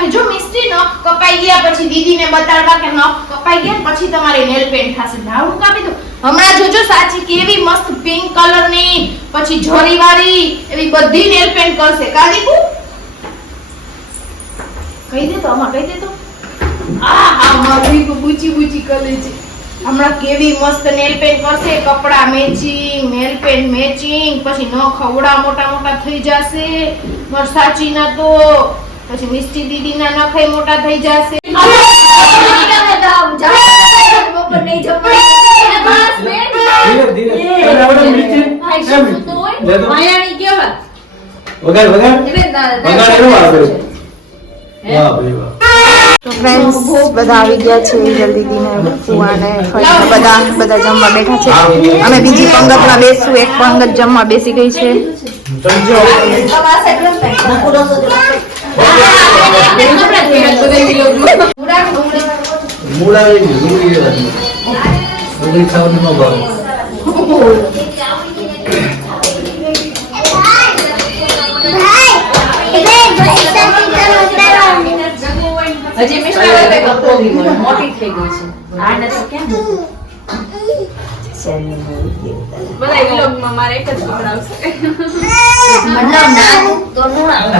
કે જો મિસ્ટી નખ કપાઈ ગયા પછી દીદીને બતાડવા કે નખ કપાઈ ગયા પછી તમારે નેલ પેન્ટ થશે. ધાડું કાપી દો. હમણાં જોજો સાચી કેવી મસ્ત પિંક કલરની પછી જોરી વાળી એવી બધી નેલ પેન્ટ કરશે. કાદીકુ કહી દે તો આમાં કહી દે તો. આ મારી બુચી બુચી કરે છે. હમણાં કેવી મસ્ત નેલ પેન્ટ કરશે. કપડા મેચિંગ, નેલ પેન્ટ મેચિંગ, પછી નખ અવડા મોટા મોટા થઈ જશે. સાચી ના તો પછી મિસ્ટી દીદીના નખય મોટા થઈ જશે. તો ફ્રેન્ડ્સ બધા આવી ગયા છે. જલ્દીને ફુવાને બધા જમવા બેઠા છે. અમે બીજી પંગતમાં બેસશું. એક પંગત જમવા બેસી ગઈ છે. હજી મિસ્ટર મોટી થઈ ગઈ છે. આને તો કેમ બધા વ્લોગમાં મારે એક જ પકડાવશે. મતલબ ના તો નો આવે.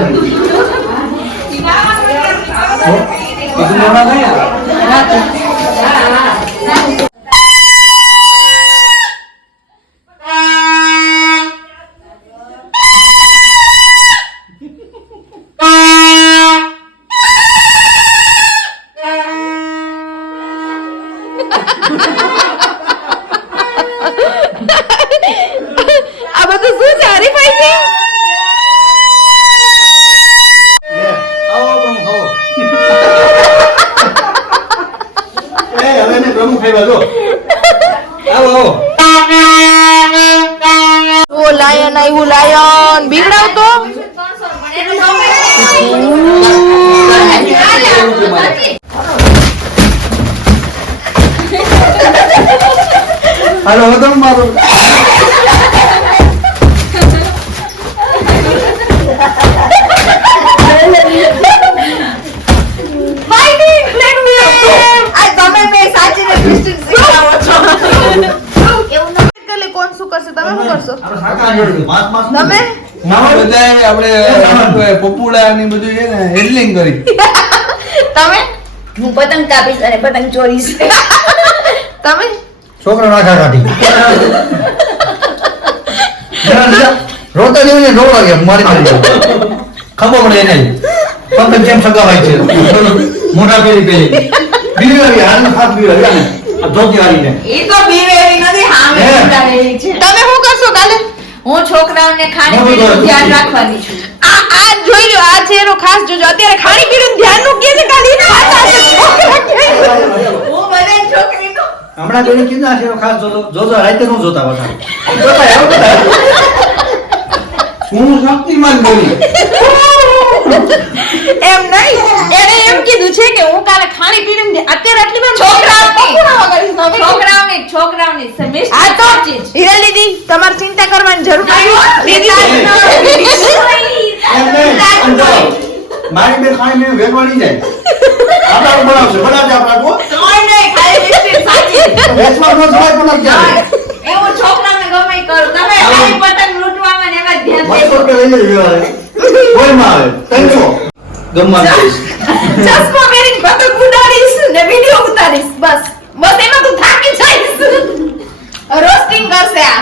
આ બધું શું છે? હરીફાઈ છે? ઓ લાયન આવ્યું. લાયન બીગડાવ તો. હાલો હવે તમે મારો કોણ શું કરશે? તમે શું કરશો? તમે આપણે પોપુલા ની બધું છે ને હેન્ડલિંગ કરી. તમે હું પતંગ કાપીશ અને પતંગ ચોરીશ. તમે છોકરા નાખા કાઢી રોતા જેવું ને રોવા ગયા મારી ખબર પડે એને પતંગ કેમ સગાવાય છે મોટા પેલી પેલી બીવી આવી હાલ ખાસ બીવી આવી આ ધોતી વાળીને એ તો બીવેરી નથી હામે ઉડાડેલી છે. તમે શું કરશો કાલે? હું છોકરાઓને ખાણી પીણીનું ધ્યાન રાખવાની છું. આ જોઈ લો. આ ચહેરો ખાસ જોજો. અત્યારે ખાણી પીણીનું ધ્યાન નું કે છે કાલે એના હાથ આવે. હું મને છોકરીનો હમણાં પેલી કીધા છે ખાસ જોજો જોજો રાતે નો જોતા બધા જોતા એવું બધા હું શક્તિમાન બોલી. એમ નહીં. એને એમ કીધું છે કે હું કાલે ખાણી પીણીનું અત્યારે આટલી વાર છોકરાઓને આ તો હિરલ દીદી તમારે ચિંતા કરવાની જરૂર નથી. મારી બે ખાઈ મેં વેગવાડી જાય આપણા બનાવશે બનાવજે આપણા કો વેચવા નો સમય પણ ક્યારે એવું છોકરાઓને ગમે ઈ કરું. તમે ખાલી પતંગ લૂંટવામાં ને એમાં જ ધ્યાન બસો દેજો. રૂપિયા લઈ લેજો કોઈ માં આવે 300 ગમવા ચશ્મા પહેરીને પતંગ ઉડાડીશ ને વિડિયો ઉતારીશ. બસ એમાં તું થાકી જઈશ. રોસ્ટિંગ કરશે આ.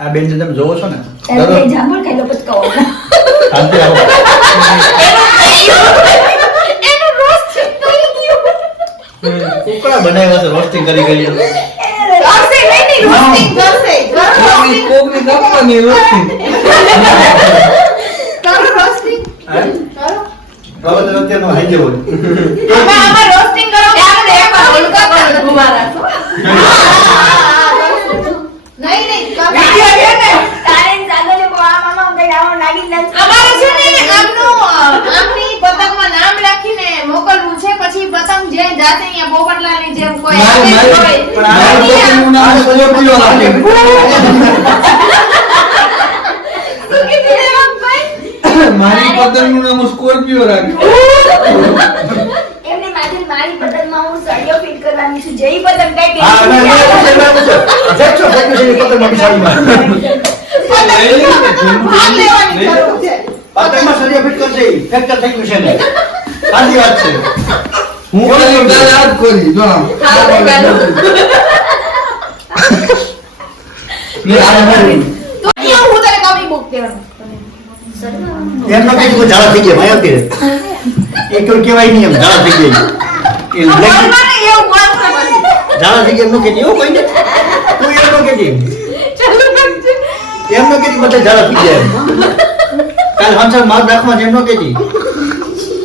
આ બેન તમે જોવો છો ને એમને જાંબુલ ખાઈ લો પચકાવો. શાંતિ રાખો એનું રોસ્ટ થઈ ગયું. કુકડા બનાવ્યા છે રોસ્ટિંગ કરી ગઈ કરશે નહીં રોસ્ટિંગ કરશે. કોકની કાપવાની રોટલી. કરો રોસ્ટિંગ. કરો. હવે તો અત્યારનો હાઈ જેવો આમાં રોસ્ટિંગ કરો. એમાં હલકા કરો. ઉભા રાખો. નહીં વિડિયો છે ને તારે જાગલે બો આ મામા ઉડે આવો નાગી લંચ. અમારે છે ને આમની પતંગમાં નામ લખીને મોકલવું છે. પછી પતંગ જે જાતે અહીંયા પોપટલાલની જેમ કોઈ આવે મારી શું કીધું એમ કોઈ? મારી પતંગનું નામ સ્કોર્પિયો રાખ્યું. એમને મારી પતંગમાં હું સળિયો ફિટ કરવાની છું. જઈ પતંગ કાંઈ હા, tension ના, ના, નહીં. ના, ના, જેટલો ફેંક્યું છે એ પતંગમાં બિસાડીમાં. ભાગ લેવાની જરૂર છે. પતંગમાં સળિયો ફિટ કરશે ઈ. ફ્રેક્ચર થઈ ગયું છે ને. સાચી વાત છે. હું ઓલી ગાલ હાથ ખોલી, જો આમ. હા, ગાલ. લે, આ મારી. તો અહીંયા હું તને કમી બુક દેવાનું. એમનો કઈ કોઈ ઝાડા થઈ ગયા ભાઈ અત્યારે. એ કોઈ કહેવાય નહીં એમ ઝાડા થઈ ગયા. એ બ્લેક બોલમાં ને એવું બોલશે પછી. ઝાડા થઈ ગયા એમનો કહેતી એવું કોઈને. તું એમનો કહેતી. ચાલુ રાખજે. એમનો કહેતી બધા ઝાડા થઈ ગયા એમ. કાલ હંસર માર રાખવા એમનો કહેતી.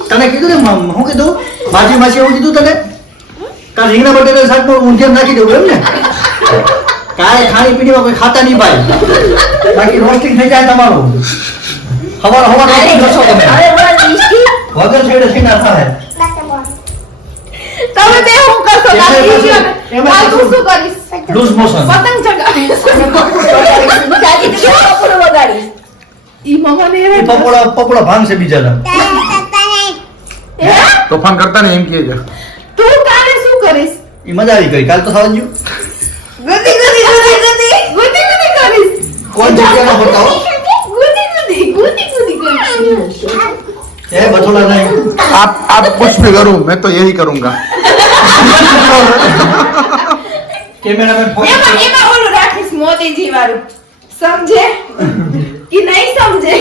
તને કીધું ને હું કીધું માજી માસી એવું કીધું તને કાલ રીંગણા બટેટા શાકમાં ઊંધિયા નાખી દઉં એમ ને કાંઈ ખાણી પીણીમાં કોઈ ખાતા નહીં ભાઈ બાકી રોસ્ટિંગ થઈ જાય તમારું હવાર રોસ્ટિંગ કરશો તમે હવે બોલ નિષ્ઠી. વગર છેડે થઈને થાય તમે બે હું કરશો એમાં બાકી પછી- છે. એમાં કાલ તું પછી- શું કરીશ? લૂઝ મોશન પતંગ ચગાવીશ. જાજી તો કપડું વગાડીશ. ઈ મમ્માને એ એવા પપોડા ભાંગશે બીજાના હે? તોફાન કરતા ને એમ કહે છે. તું કાલે શું કરીશ? એ મજા આવી ગઈ કાલ તો થવા ગયું ગદી ગદી ગદી ગદી ગદી ગદી કરીશ. કોણ જગ્યાનો બતાવો ગદી ગદી ગદી ગદી કરીશ. એ બથોડા નહીં आप कुछ भी करूं मैं तो यही करूंगा. કેમેરામેન ફોન એમાં ઓલું રાખીશ મોદીજી વાળું સમજે કે નહીં સમજે